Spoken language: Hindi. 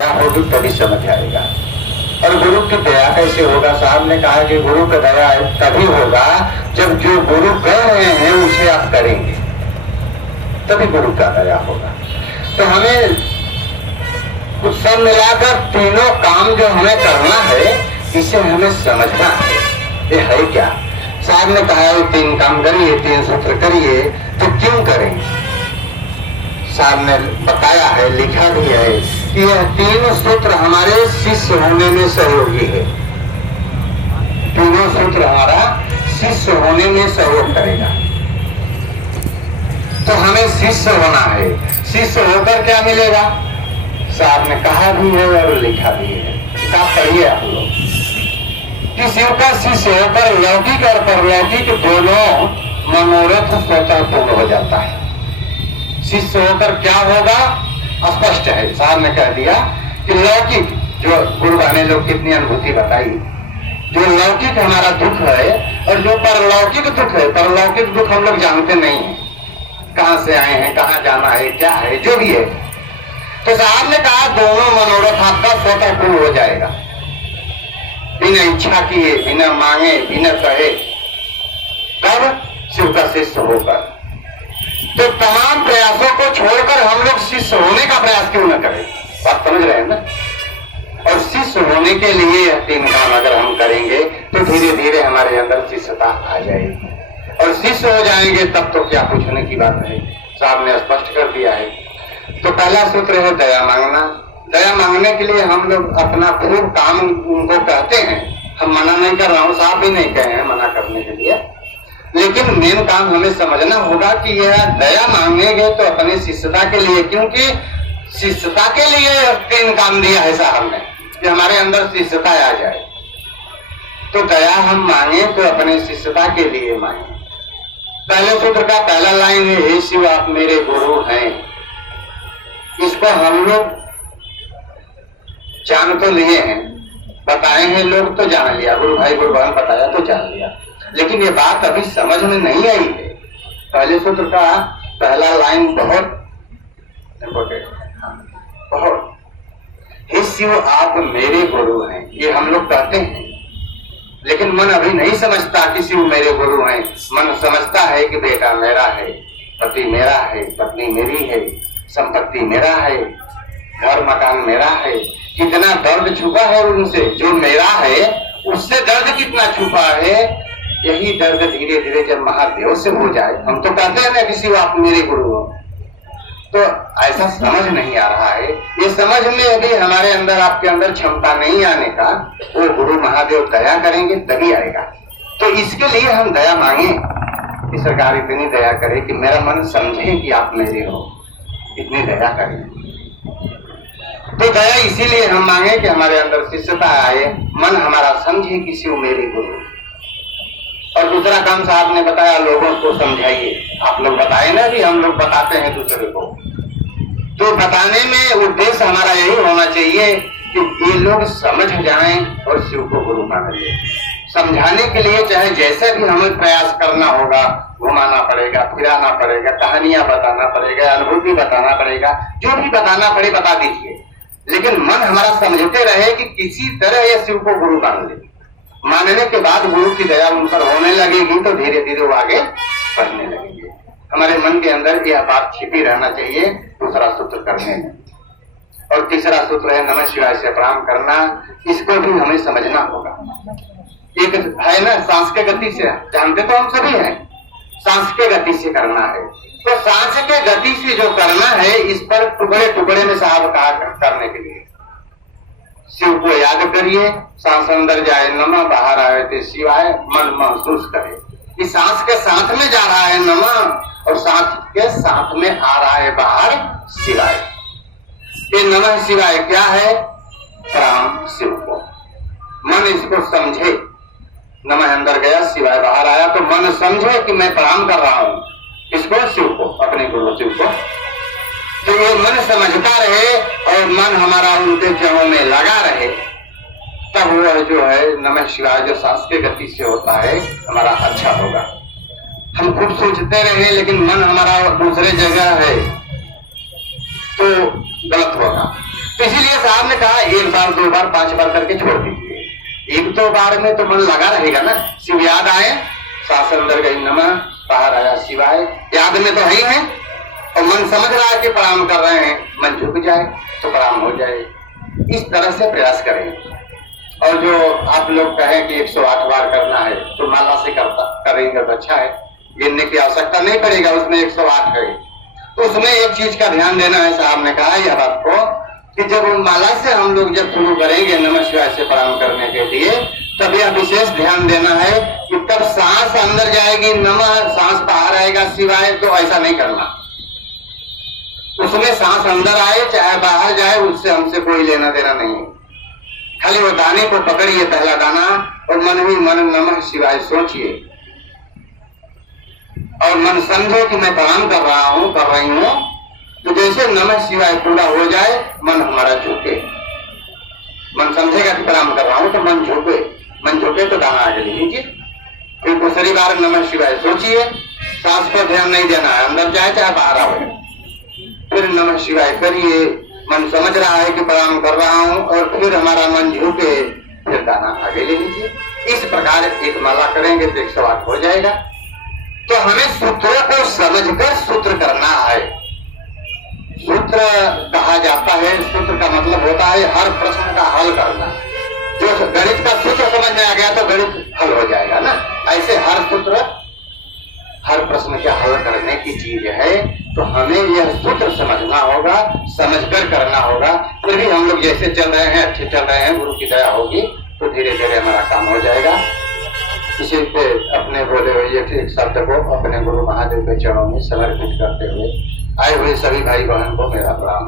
होगी तभी समझ आएगा। और गुरु की दया कैसे होगा? साहब ने कहा कि गुरु का दया तभी होगा जब जो गुरु कर रहे हैं उसे आप करेंगे, तभी गुरु का दया होगा। तो हमें कुछ सब मिलाकर तीनों काम जो हमें करना है इसे हमें समझना है। ये है क्या? साहब ने कहा है 3 काम करिए, 3 सूत्र करिए, तो क्यों करें? साहब ने बताया है, लिखा भी है कि यह 3 सूत्र हमारे शिष्य होने में सहयोगी है। तीनों सूत्र हमारा शिष्य होने में सहयोग करेगा। तो हमें शिष्य होना है। शिष्य होकर क्या मिलेगा? साहब ने कहा भी है और लिखा भी है, किताब पढ़िए आप लोग। कि शिव का शिष्य होकर लौकिक और परलौकिक दोनों मनोरथ स्वतः पूर्ण हो जाता है। शिष्य होकर क्या होगा स्पष्ट है। साहब ने कह दिया कि लौकिक, जो गुरु ने लोग कितनी अनुभूति बताई, जो लौकिक हमारा दुख है और जो परलौकिक दुख है, परलौकिक दुख हम लोग जानते नहीं है, कहां से आए हैं, कहां जाना है, क्या है, जो भी है। तो साहब ने कहा दोनों मनोरथ आपका स्वतः पूर्ण हो जाएगा, बिना इच्छा किए, बिना मांगे, बिना कहे। कब? शिव का शिष्य होकर। तो तमाम प्रयासों को छोड़कर हम लोग शिष्य होने का प्रयास क्यों न करें? बात समझ रहे हैं ना? और शिष्य होने के लिए यह 3 काम अगर हम करेंगे तो धीरे धीरे हमारे अंदर शिष्यता आ जाएगी। और शिष्य हो जाएंगे तब तो क्या पूछने की बात है, साहब ने स्पष्ट कर दिया है। तो पहला सूत्र है दया मांगना। दया मांगने के लिए हम लोग अपना खूब काम उनको कहते हैं। हम मना नहीं कर रहा हूँ, साहब भी नहीं कहे हैं मना करने के लिए, लेकिन मेन काम हमें समझना होगा कि यह दया मांगेंगे तो अपने शिष्यता के लिए, क्योंकि शिष्यता के लिए 3 काम दिया है साहब ने कि हमारे अंदर शिष्यता आ जाए। तो दया हम मांगे तो अपने शिष्यता के लिए मांगे। पहले सूत्र का पहला लाइन है, हे शिव आप मेरे गुरु हैं। इसको हम लोग जान तो लिए हैं, बताए हैं लोग तो जान लिया, गुरु भाई गुरु बहन बताया तो जान लिया, लेकिन ये बात अभी समझ में नहीं आई है। पहले सूत्र का पहला लाइन बहुत इम्पोर्टेंट है, बहुत। हे शिव आप मेरे गुरु हैं, ये हम लोग कहते हैं, लेकिन मन अभी नहीं समझता कि शिव मेरे गुरु हैं। मन समझता है कि बेटा मेरा है, पति मेरा है, पत्नी मेरी है, संपत्ति मेरा है, घर मकान मेरा है। कितना दर्द छुपा है उनसे, जो मेरा है उससे दर्द कितना छुपा है। यही दर्द धीरे धीरे जब महादेव से हो जाए, हम तो कहते हैं ना कि शिव आप मेरे गुरु हो, तो ऐसा समझ नहीं आ रहा है। ये समझ में अभी हमारे अंदर, आपके अंदर क्षमता नहीं आने का, वो गुरु महादेव दया करेंगे तभी आएगा। तो इसके लिए हम दया मांगे कि सरकार इतनी दया करे कि मेरा मन समझे कि आप मेरे हो, इतनी दया करें। तो दया इसीलिए हम मांगे कि हमारे अंदर शिष्यता आए, मन हमारा समझे कि शिव मेरे गुरु। और दूसरा काम साहब ने बताया, लोगों को समझाइए। आप लोग बताए ना भी, हम लोग बताते हैं दूसरे को, तो बताने में उद्देश्य हमारा यही होना चाहिए कि ये लोग समझ जाएं और शिव को गुरु मान ले। समझाने के लिए चाहे जैसे भी हमें प्रयास करना होगा, घुमाना पड़ेगा, फिराना पड़ेगा, कहानियां बताना पड़ेगा, अनुभूति बताना पड़ेगा, जो भी बताना पड़े बता दीजिए, लेकिन मन हमारा समझते रहे कि किसी तरह ये शिव को गुरु मान ले। मानने के बाद गुरु की दया उन पर होने लगेगी तो धीरे धीरे वो आगे बढ़ने लगेंगे। हमारे मन के अंदर यह बात छिपी रहना चाहिए दूसरा सूत्र करने में। और तीसरा सूत्र है नमः शिवाय से प्रणाम करना। इसको भी हमें समझना होगा। एक है ना, सांस के गति से, जानते तो हम सभी हैं, सांस के गति से करना है। तो सांस के गति से जो करना है, इस पर टुकड़े टुकड़े में साहब कहा करने के लिए शिव को याद करिए। सांस अंदर जाए नमः, बाहर आए तो शिवाय, मन महसूस करे कि सांस के साथ में जा रहा है नमः और सांस के साथ में आ रहा है बाहर शिवाय। ये नमः शिवाय क्या है? प्रणाम शिव को। मन इसको समझे, नमः अंदर गया, शिवाय बाहर आया, तो मन समझे कि मैं प्रणाम कर रहा हूं इसको, शिव को, अपने गुरु शिव को। तो ये मन समझता रहे और मन हमारा उनके चरणों में लगा रहे, तब वह जो है नमः शिवाय जो सांस के गति से होता है हमारा अच्छा होगा। हम खूब सोचते रहे लेकिन मन हमारा दूसरे जगह है तो गलत होगा। तो इसीलिए साहब ने कहा एक बार, दो बार, 5 बार करके छोड़ दीजिए। एक दो बार में तो मन लगा रहेगा ना। शिव याद आए, सांस अंदर गई नमः, बाहर आया शिवाय, याद में तो ही है। और मन समझ रहा है कि प्रणाम कर रहे हैं, मन झुक जाए तो प्रणाम हो जाए। इस तरह से प्रयास करें। और जो आप लोग कहें कि 108 बार करना है तो माला से करेंगे तो अच्छा है, गिनने की आवश्यकता नहीं पड़ेगा, उसमें 108 है। तो उसमें एक चीज का ध्यान देना है, साहब ने कहा यह बात को कि जब माला से हम लोग जब शुरू करेंगे नमः शिवाय से प्रणाम करने के लिए, तब यह विशेष ध्यान देना है कि तब सांस अंदर जाएगी नमः, सांस बाहर आएगा शिवाय, तो ऐसा नहीं करना। उसमें सांस अंदर आए चाहे बाहर जाए, उससे हमसे कोई लेना देना नहीं है। खाली वो दाने को पकड़िए, पहला दाना, और मन ही मन नमः शिवाय सोचिए और मन समझो कि मैं प्रणाम कर रहा हूं, कर रही हूं। तो जैसे नमः शिवाय पूरा हो जाए, मन हमारा झुके, मन समझेगा कि प्रणाम कर रहा हूं तो मन झुके, मन झुके तो दाना आगे लीजिए। फिर दूसरी बार नमः शिवाय सोचिए, सांस पर ध्यान नहीं देना है, अंदर जाए चाहे बाहर आए। फिर नमः शिवाय करिए, मन समझ रहा है कि प्रणाम कर रहा हूं, और फिर हमारा मन झुके, फिर दाना आगे ले लीजिए। इस प्रकार एक माला करेंगे तो 108 हो जाएगा। तो हमें सूत्रों को समझकर सूत्र करना है। सूत्र कहा जाता है, सूत्र का मतलब होता है हर प्रश्न का हल करना। जो गणित का सूत्र समझ में आ गया तो गणित हल हो जाएगा ना, ऐसे हर सूत्र हर प्रश्न के हल करने की चीज है। तो हमें यह सूत्र समझना होगा, समझकर करना होगा। फिर भी हम लोग जैसे चल रहे हैं, अच्छे चल रहे हैं, गुरु की दया होगी तो धीरे धीरे हमारा काम हो जाएगा। इसी पे अपने बोले हुए एक शब्द को अपने गुरु महादेव के चरणों में समर्पित करते हुए आए हुए सभी भाई बहन को मेरा प्रणाम।